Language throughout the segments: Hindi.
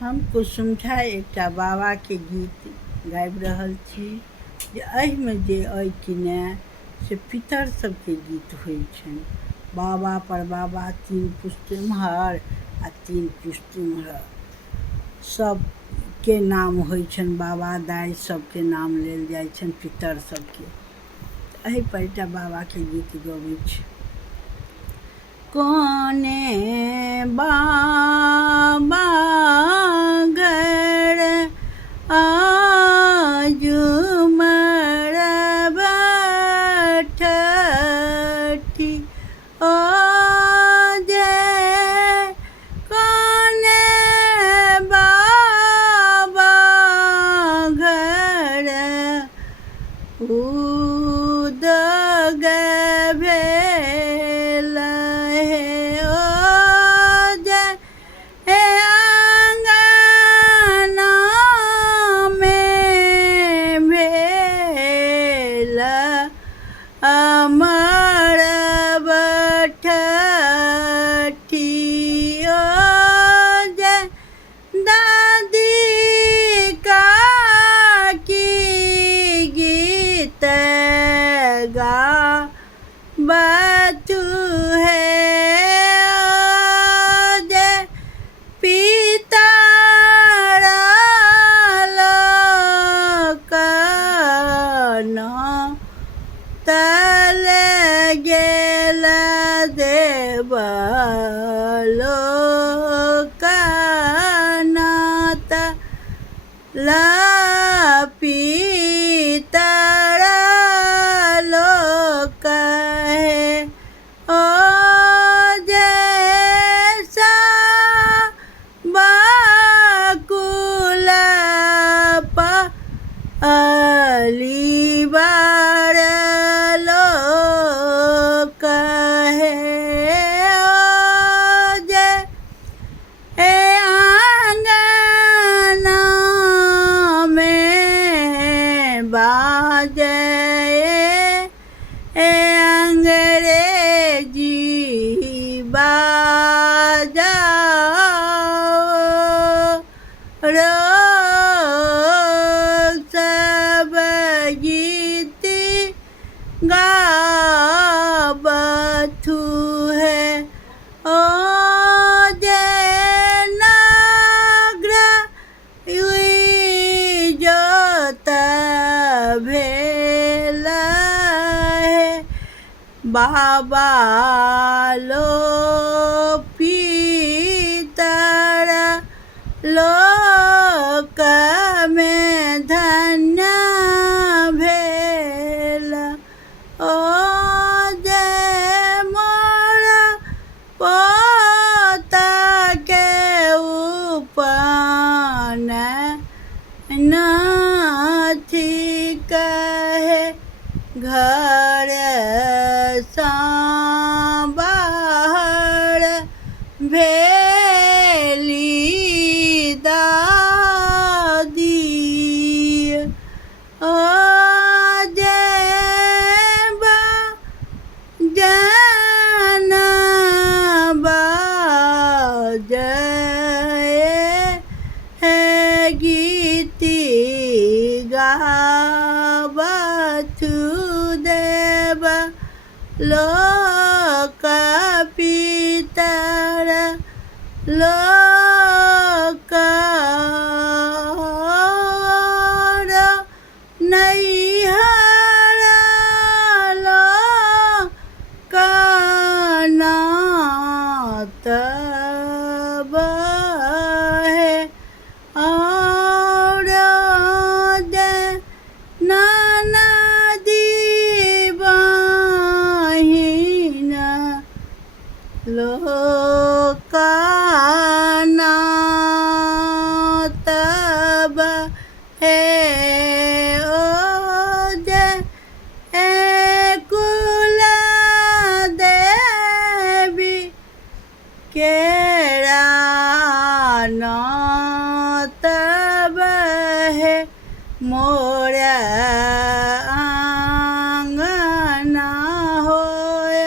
हम कुसुम झा एकटा बाबा के गीत गाबि रहल छी जे एहिमे जे अइ कि ने से पितर सबके गीत होइ छनि। बाबा पर बाबा 3 पुस्त एम्हर आ 3 पुस्त एम्हर सबके नाम होइ छनि। बाबा दाइ सबके नाम लेल जाइ छनि पितर सबके। एहि पर एकटा बाबा के गीत गबै छी। कोने बाबा घर आज मरब ठठी ओ जय कोने बाबा घर उद भेल हे ओ जय हे आंगना में भेल अमर ठठी ओ जय दादी काकी गीत गा बतू है जय पितर लोकना तल गेल देव लोकना तल पितर लोक है ओ जैसा बाकुल अलीबार लोक है ओ जय हे आंगना में बाजे अंग्रेजी बाजा सब गीत गाबथु है ओ जय नग्र जोत भेल है बाबा लो पितर लोक में धन्य भेल ओ जय मोर पोता के उपन नाथी कहे घर सा बाहर भेली दादी ओ जय जन जय है गीती गावथु देव लोक पितर लोक नैहर लोकना तब है और जय ननदी बहिन लोकना तब है ओ जय कुल देवी केरा तब है मोर आंगना होय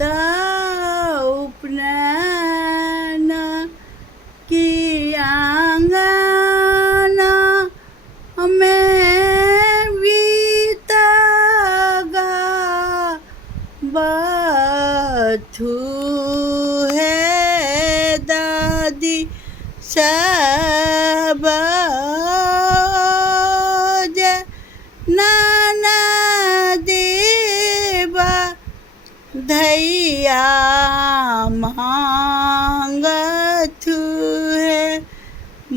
त उपनयन किया सब जे नाना देवा धैया मांगत है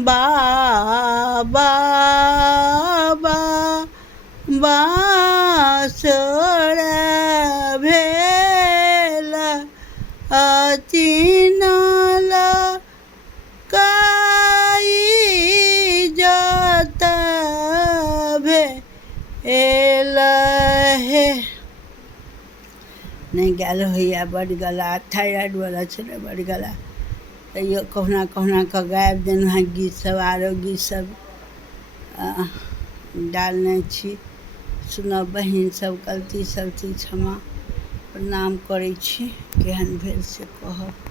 बाबा बासुर भेल अतिनल काई जत भेल हे। नहीं गल होइए बड़ गला थायराइड वाला छलै बड़ गला तैयो कहुना कहुना कऽ गाबि देलहुँ हैं गीत सब आरो गीत सब डालने छी। सुनब बहिन सब गलती सलती क्षमा प्रणाम करै छी केहन भेल से कहब।